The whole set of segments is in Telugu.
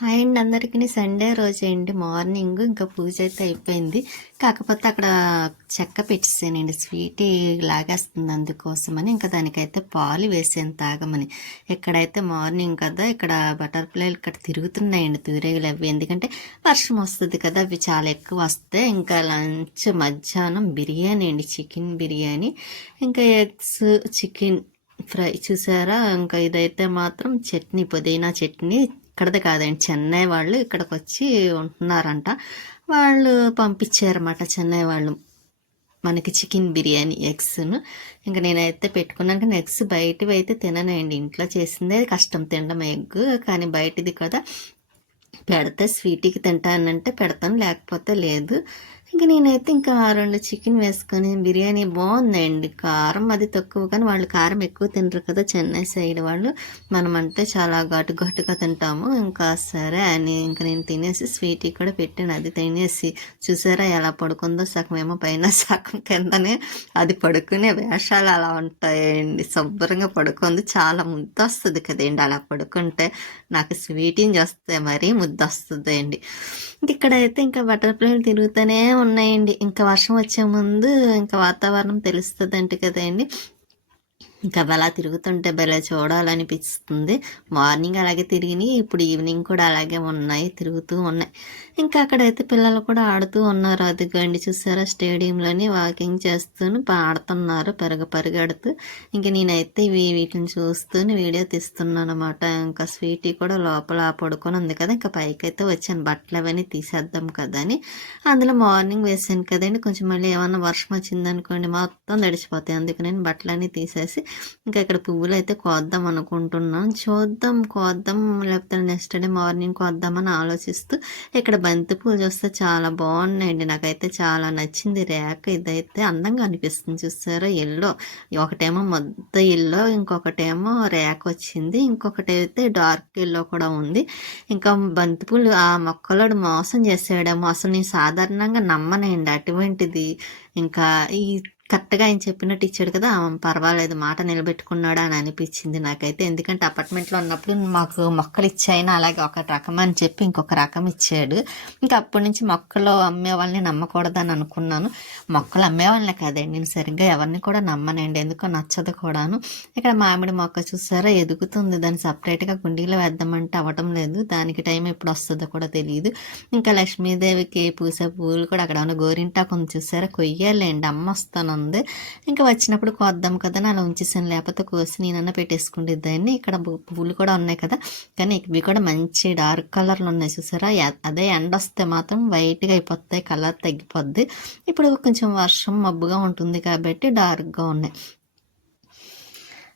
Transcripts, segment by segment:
హాయ్ అండి అందరికీ. సండే రోజు అండి. మార్నింగ్ ఇంకా పూజ అయితే అయిపోయింది. కాకపోతే అక్కడ చెక్క పెట్టేసానండి. స్వీట్ లాగేస్తుంది అందుకోసమని ఇంకా దానికైతే పాలు వేసాను తాగమని. ఇక్కడైతే మార్నింగ్ కదా ఇక్కడ బటర్ఫ్లైలు ఇక్కడ తిరుగుతున్నాయండి తూరేగులు అవి. ఎందుకంటే వర్షం వస్తుంది కదా అవి చాలా ఎక్కువ వస్తాయి. ఇంకా లంచ్ మధ్యాహ్నం బిర్యానీ అండి చికెన్ బిర్యానీ. ఇంకా ఎగ్స్ చికెన్ ఫ్రై చూసారా? ఇంకా ఇదైతే మాత్రం చట్నీ పుదీనా చట్నీ ఇక్కడది కాదండి. చెన్నై వాళ్ళు ఇక్కడికి వచ్చి ఉంటున్నారంట. వాళ్ళు పంపించారన్నమాట చెన్నై వాళ్ళు. మనకి చికెన్ బిర్యానీ ఎగ్స్ను. ఇంకా నేనైతే పెట్టుకున్నాను కానీ ఎగ్స్ బయటవి అయితే తిననండి. ఇంట్లో చేసిందే కష్టం. తినడం ఎగ్ కానీ బయటిది కదా. పెడితే స్వీట్కి తింటానంటే పెడతాను లేకపోతే లేదు. ఇంకా నేనైతే ఇంకా రెండు చికెన్ వేసుకొని బిర్యానీ బాగుందండి. కారం అది తక్కువ కానీ వాళ్ళు కారం ఎక్కువ తినరు కదా చెన్నై సైడ్ వాళ్ళు. మనం అంటే చాలా ఘాటు ఘాటుగా తింటాము. ఇంకా సరే అని ఇంకా నేను తినేసి స్వీట్ కూడా పెట్టాను. అది తినేసి చూసారా ఎలా పడుకుందో? సగం ఏమో పైన సగం కిందనే అది పడుకునే వేషాలు అలా ఉంటాయండి. శుభ్రంగా పడుకుంది. చాలా ముద్ద వస్తుంది కదండి అలా పడుకుంటే. నాకు స్వీటింగ్ చేస్తే మరీ ముద్ద వస్తుంది అండి ఇక్కడైతే ఇంకా బటర్ఫ్లైలు తిరుగుతూనే ఉన్నాయండి. ఇంకా వర్షం వచ్చే ముందు ఇంకా వాతావరణం తెలుస్తుంది అంటే కదండి. ఇంకా అలా తిరుగుతుంటే భలే చూడాలనిపిస్తుంది. మార్నింగ్ అలాగే తిరిగినాయి ఇప్పుడు ఈవినింగ్ కూడా అలాగే ఉన్నాయి తిరుగుతూ ఉన్నాయి. ఇంకా అక్కడైతే పిల్లలు కూడా ఆడుతూ ఉన్నారు. అదిగండి చూసారా స్టేడియంలోని వాకింగ్ చేస్తూ ఆడుతున్నారు పెరగ పరిగెడుతూ. ఇంకా నేనైతే ఇవి వీటిని చూస్తూనే వీడియో తీస్తున్నాను అనమాట ఇంకా స్వీటీ కూడా లోపల పడుకొని ఉంది కదా ఇంకా పైకి అయితే వచ్చాను. బట్టలు అవన్నీ తీసేద్దాం కదా అని. అందులో మార్నింగ్ వేసాను కదండి కొంచెం మళ్ళీ ఏమన్నా వర్షం వచ్చిందనుకోండి మొత్తం తడిచిపోతాయి అందుకు నేను బట్టలన్నీ తీసేసి ఇంకా ఇక్కడ పువ్వులు అయితే కోద్దాం అనుకుంటున్నాం. చూద్దాం కోద్దాం. లేకపోతే నెక్స్ట్ డే మార్నింగ్ కోద్దామని ఆలోచిస్తూ ఇక్కడ బంతి పూలు చూస్తే చాలా బాగున్నాయండి. నాకైతే చాలా నచ్చింది. రేక ఇదైతే అందంగా అనిపిస్తుంది చూసారా? ఎల్లో ఒకటేమో మొద్ద ఎల్లో ఇంకొకటేమో రేక వచ్చింది. ఇంకొకటి అయితే డార్క్ ఎల్లో కూడా ఉంది. ఇంకా బంతి పూలు ఆ మొక్కలోడు మోసం చేసేయడం అసలు నేను సాధారణంగా నమ్మనండి అటువంటిది. ఇంకా ఈ కరెక్ట్గా ఆయన చెప్పినట్టు ఇచ్చాడు కదా పర్వాలేదు మాట నిలబెట్టుకున్నాడు అని అనిపించింది నాకైతే. ఎందుకంటే అపార్ట్మెంట్లో ఉన్నప్పుడు మాకు మొక్కలు ఇచ్చాయినా అలాగే ఒక రకం అని చెప్పి ఇంకొక రకం ఇచ్చాడు. ఇంకా అప్పటి నుంచి మొక్కలు అమ్మే వాళ్ళని నమ్మకూడదని అనుకున్నాను. మొక్కలు అమ్మే వాళ్ళని నేను సరిగ్గా ఎవరిని కూడా నమ్మనండి ఎందుకో నచ్చదు కూడాను. ఇక్కడ మామిడి మొక్క చూసారా ఎదుగుతుంది. దాన్ని సపరేట్గా కుండీలో వేద్దామంటే అవ్వటం లేదు. దానికి టైం ఎప్పుడు వస్తుందో కూడా తెలియదు ఇంకా లక్ష్మీదేవికి పూసే పూలు కూడా అక్కడ ఉన్న గోరింటాకు కొంచెం చూసారా కొయ్యాలండి అమ్మ వస్తాను ఉంది. ఇంకా వచ్చినప్పుడు కోద్దాం కదా అలా ఉంచేసాను. లేకపోతే కోసి నేనన్నా పెట్టేసుకుంటే దాన్ని ఇక్కడ పువ్వులు కూడా ఉన్నాయి కదా. కానీ ఇవి కూడా మంచి డార్క్ కలర్లు ఉన్నాయి చూసారా? అదే ఎండ వస్తే మాత్రం వైట్గా అయిపోతాయి కలర్ తగ్గిపోద్ది. ఇప్పుడు కొంచెం వర్షం మబ్బుగా ఉంటుంది కాబట్టి డార్క్గా ఉన్నాయి.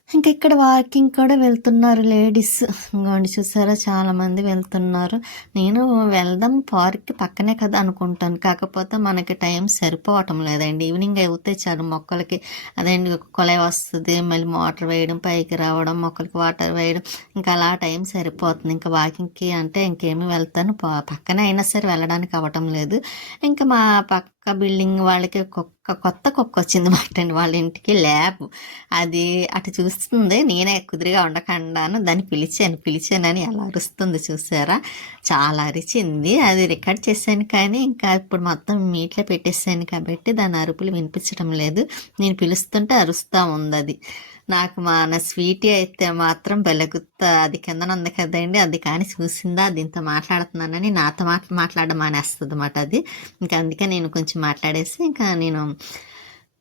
ఇంకా ఇక్కడ వాకింగ్ కూడా వెళ్తున్నారు లేడీస్. ఇంకోండి చూసారా చాలామంది వెళ్తున్నారు. నేను వెళ్దాం పార్క్ పక్కనే కదా అనుకుంటాను. కాకపోతే మనకి టైం సరిపోవటం లేదండి. ఈవినింగ్ అయితే చాలు మొక్కలకి అదేంటి కొలై వస్తుంది మళ్ళీ మోటార్ వేయడం పైకి రావడం మొక్కలకి వాటర్ వేయడం ఇంకా అలా టైం సరిపోతుంది. ఇంకా వాకింగ్కి అంటే ఇంకేమి వెళ్తాను. పక్కనే అయినా సరే వెళ్ళడానికి అవ్వటం లేదు. ఇంకా మా పక్క బిల్డింగ్ వాళ్ళకి కుక్క కొత్త కుక్క వచ్చింది మాట అండి. వాళ్ళ ఇంటికి ల్యాబ్. అది అటు చూస్తుంది నేనే కుదిరిగా ఉండకుండాను దాన్ని పిలిచాను. పిలిచానని అలా అరుస్తుంది చూసారా? చాలా అరిచింది. అది రికార్డ్ చేశాను కానీ ఇంకా ఇప్పుడు మొత్తం మీట్లో పెట్టేశాను కాబట్టి దాని అరుపులు వినిపించడం లేదు. నేను పిలుస్తుంటే అరుస్తూ ఉంది అది. నాకు మన స్వీటీ అయితే మాత్రం బెలగుత్త. అది కింద ఉంది కదండి అది కానీ చూసిందా? అది ఇంత మాట్లాడుతున్నానని నాతో మాట మాట్లాడడం మానేస్తుంది అన్నమాట అది. ఇంకా అందుకే నేను కొంచెం మాట్లాడేసి ఇంకా నేను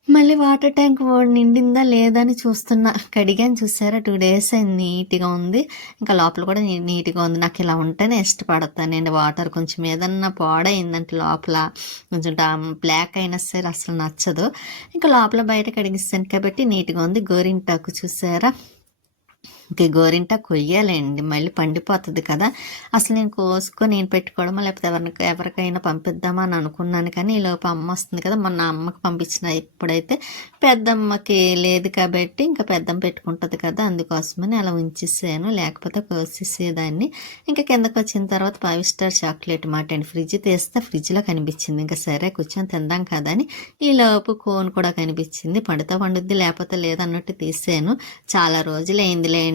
మళ్ళీ వాటర్ ట్యాంక్ నిండిందా లేదా అని చూస్తున్నా. కడిగాని చూసారా? టూ డేస్ నీట్గా ఉంది. ఇంకా లోపల కూడా నీట్గా ఉంది. నాకు ఇలా ఉంటేనే ఇష్టపడతానండి వాటర్ కొంచెం ఏదన్నా పాడైందంటే లోపల కొంచెం బ్లాక్ అయినా సరే అసలు నచ్చదు. ఇంకా లోపల బయట కడిగిస్తాను. కాబట్టి నీట్గా ఉంది. గోరింటాకు చూసారా? ఇంక గోరింట కొయ్యాలండి. మళ్ళీ పండిపోతుంది కదా. అసలు నేను కోసుకొని నేను పెట్టుకోవడమా లేకపోతే ఎవరికి ఎవరికైనా పంపిద్దామా అని అనుకున్నాను కానీ ఈ లోపు అమ్మ వస్తుంది కదా. మొన్న అమ్మకి పంపించిన ఇప్పుడైతే పెద్దమ్మకి లేదు కాబట్టి ఇంకా పెద్దమ్మ పెట్టుకుంటుంది కదా. అందుకోసమని అలా ఉంచేసాను. లేకపోతే కోసేసేదాన్ని. ఇంకా కిందకు వచ్చిన తర్వాత ఫైవ్ స్టార్ చాక్లెట్ మాట అండి. ఫ్రిడ్జ్ తీస్తే ఫ్రిడ్జ్లో కనిపించింది. ఇంకా సరే కూర్చొని తిందాం కదా అని ఈ లోపు కోన్ కూడా కనిపించింది. పడితే పండుద్ది లేకపోతే లేదన్నట్టు తీసాను. చాలా రోజులు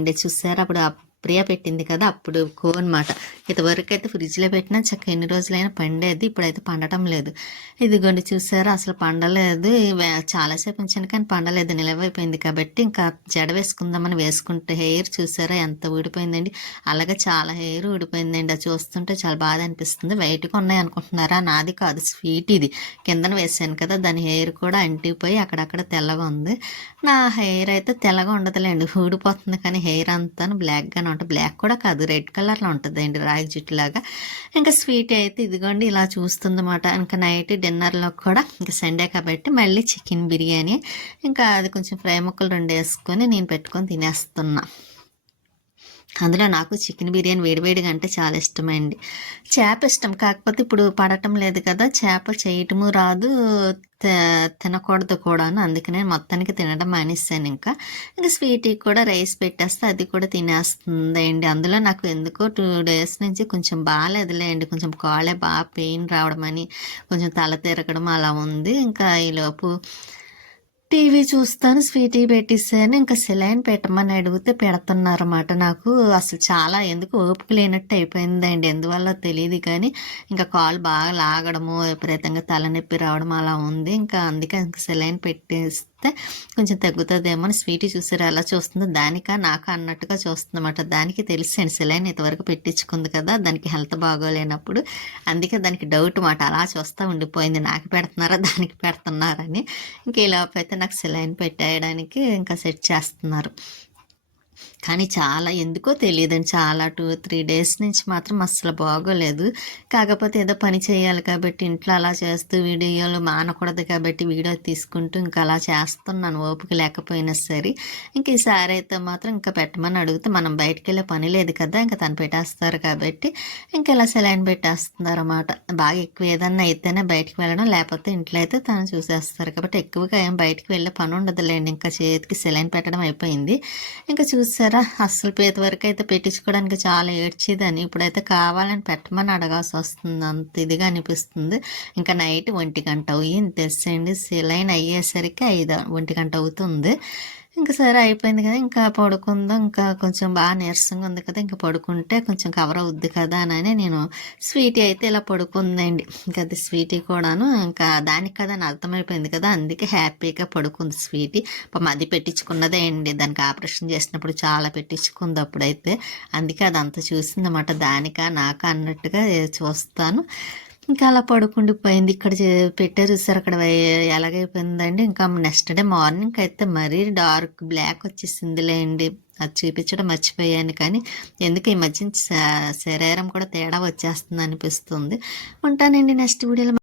అయిందిలే చూసారు. అప్పుడు ప్రియ పెట్టింది కదా అప్పుడు కో అనమాట ఇంతవరకు అయితే ఫ్రిడ్జ్లో పెట్టినా చక్క ఎన్ని రోజులైనా పండేది ఇప్పుడైతే పండటం లేదు. ఇదిగోండి చూసారా అసలు పండలేదు. చాలాసేపు ఉంచాను కానీ పండలేదు నిలవైపోయింది కాబట్టి ఇంకా జడ వేసుకుందామని వేసుకుంటే హెయిర్ చూసారా ఎంత ఊడిపోయిందండి. అలాగే చాలా హెయిర్ ఊడిపోయిందండి. అది చూస్తుంటే చాలా బాధ అనిపిస్తుంది. వెయిట్గా ఉన్నాయి అనుకుంటున్నారా? నాది కాదు స్వీట్ ఇది. కిందన వేసాను కదా దాని హెయిర్ కూడా అంటిపోయి అక్కడక్కడ తెల్లగా ఉంది. నా హెయిర్ అయితే తెల్లగా ఉండదులేండి ఊడిపోతుంది కానీ హెయిర్ అంతా బ్లాక్గా అనమాట బ్లాక్ కూడా కాదు రెడ్ కలర్లో ఉంటుందండి అండి రాగి జుట్టులాగా ఇంకా స్వీట్ అయితే ఇదిగోండి ఇలా చూస్తుందన్నమాట. ఇంకా నైట్ డిన్నర్లో కూడా ఇంకా సండే కాబట్టి మళ్ళీ చికెన్ బిర్యానీ. ఇంకా అది కొంచెం ఫ్రై ముక్కలు రెండు వేసుకొని నేను పెట్టుకొని తినేస్తున్నా. అందులో నాకు చికెన్ బిర్యానీ వేడివేడిగా అంటే చాలా ఇష్టమండి. చేప ఇష్టం. కాకపోతే ఇప్పుడు పడటం లేదు కదా చేప చేయటము రాదు తినకూడదు కూడాను. అందుకనే మొత్తానికి తినడం మానేసాను ఇంకా. ఇంకా స్వీట్కి కూడా రైస్ పెట్టేస్తే అది కూడా తినేస్తుందండి. అందులో నాకు ఎందుకో టూ డేస్ నుంచి కొంచెం బాగాలేదులేండి కొంచెం కాళ్ళే బాగా పెయిన్ రావడం అని కొంచెం తల తిరగడం అలా ఉంది. ఇంకా ఈలోపు టీవీ చూస్తాను స్వీట్ పెట్టిస్తాను ఇంకా సెలైన్ పెట్టమని అడిగితే పెడుతున్నారన్నమాట నాకు. అసలు చాలా ఎందుకు ఓపిక లేనట్టు అయిపోయిందండి. ఎందువల్ల తెలియదు కానీ ఇంకా కాలు బాగా లాగడము విపరీతంగా తలనొప్పి రావడం అలా ఉంది. ఇంకా అందుకే ఇంకా సెలైన్ పెట్టేస్తే కొంచెం తగ్గుతుందేమో అని స్వీట్ చూసారు ఎలా చూస్తుందో. దానికా నాకా అన్నట్టుగా చూస్తుందన్నమాట. దానికి తెలిసాను సెలైన్ ఇంతవరకు పెట్టించుకుంది కదా దానికి హెల్త్ బాగోలేనప్పుడు. అందుకే దానికి డౌట్ మాట అలా చూస్తూ ఉండిపోయింది. నాకు పెడుతున్నారా దానికి పెడుతున్నారని ఇంకా ఈ లోపు అయితే నాకు సెలైన్ పెట్టేయడానికి ఇంకా సెట్ చేస్తున్నారు. కానీ చాలా ఎందుకో తెలియదండి. చాలా టూ త్రీ డేస్ నుంచి మాత్రం అస్సలు బాగోలేదు. కాకపోతే ఏదో పని చేయాలి కాబట్టి ఇంట్లో అలా చేస్తూ వీడియోలు మానకూడదు కాబట్టి వీడియో తీసుకుంటూ ఇంకా అలా చేస్తున్నాను. ఓపిక లేకపోయినా సరే ఇంక ఈసారి అయితే మాత్రం ఇంకా పెట్టమని అడిగితే మనం బయటకు వెళ్ళే పని లేదు కదా ఇంకా తను పెట్టేస్తారు కాబట్టి ఇంకా ఇలా సెలైన్ పెట్టేస్తున్నారు అన్నమాట బాగా ఎక్కువ ఏదన్నా అయితేనే బయటకు వెళ్ళడం లేకపోతే ఇంట్లో అయితే తను చూసేస్తారు కాబట్టి ఎక్కువగా ఏం బయటకు వెళ్ళే పని ఉండదులేండి. ఇంకా చేతికి సెలైన్ పెట్టడం అయిపోయింది. ఇంకా చూసారా? అస్సలు పేద వరకు అయితే పెట్టించుకోవడానికి చాలా ఏడ్చేదని ఇప్పుడైతే కావాలని పెట్టమని అడగాల్సి వస్తుంది. అంత ఇదిగా అనిపిస్తుంది. ఇంకా నైట్ ఒంటి గంట అయ్యింది. తెస్సేయండి. సెలైన్ అయ్యేసరికి ఐదు ఒంటి గంట అవుతుంది. ఇంకా సరే అయిపోయింది కదా ఇంకా పడుకుందాం ఇంకా కొంచెం బాగా నీరసంగా ఉంది కదా ఇంకా పడుకుంటే కొంచెం కవర్ అవుద్ది కదా అని నేను స్వీటీ అయితే ఇలా పడుకుందండి. ఇంకా అది స్వీటీ కూడాను ఇంకా దానికి కదా అని అర్థమైపోయింది కదా అందుకే హ్యాపీగా పడుకుంది స్వీటీ పాపం అది పెట్టించుకున్నదే అండి దానికి ఆపరేషన్ చేసినప్పుడు చాలా పెట్టించుకుంది అప్పుడైతే. అందుకే అదంతా చూసిందన్నమాట దానికా నాకా అన్నట్టుగా చూస్తాను. ఇంకా అలా పడుకుండిపోయింది ఇక్కడ చే- పెట్టారు చూసారు అక్కడ ఎలాగైపోయిందండి. ఇంకా నెక్స్ట్ డే మార్నింగ్ అయితే మరీ డార్క్ బ్లాక్ వచ్చేసిందిలేండి. అది చూపించడం మర్చిపోయాను కానీ ఎందుకు ఈ మధ్య శ- శరీరం కూడా తేడా వచ్చేస్తుంది అనిపిస్తుంది ఉంటానండి నెక్స్ట్ వీడియోలో.